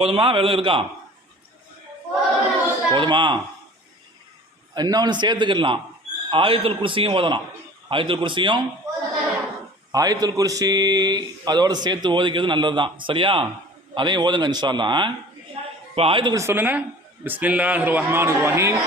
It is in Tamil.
போதுமா? வேறு இருக்கா? போதுமா? இன்னொன்று சேர்த்துக்கிடலாம். ஆயத்துல் குர்சியும் ஓதலாம். ஆயத்துல் குர்சி அதோடு சேர்த்து ஓதிக்கிறது நல்லது தான். சரியா? அதையும் ஓதுங்க இன்ஷா அல்லாஹ். இப்போ ஆயத்துல் குர்சி சொல்லுங்கள். பிஸ்மில்லாஹிர் ரஹ்மானிர் ரஹீம்.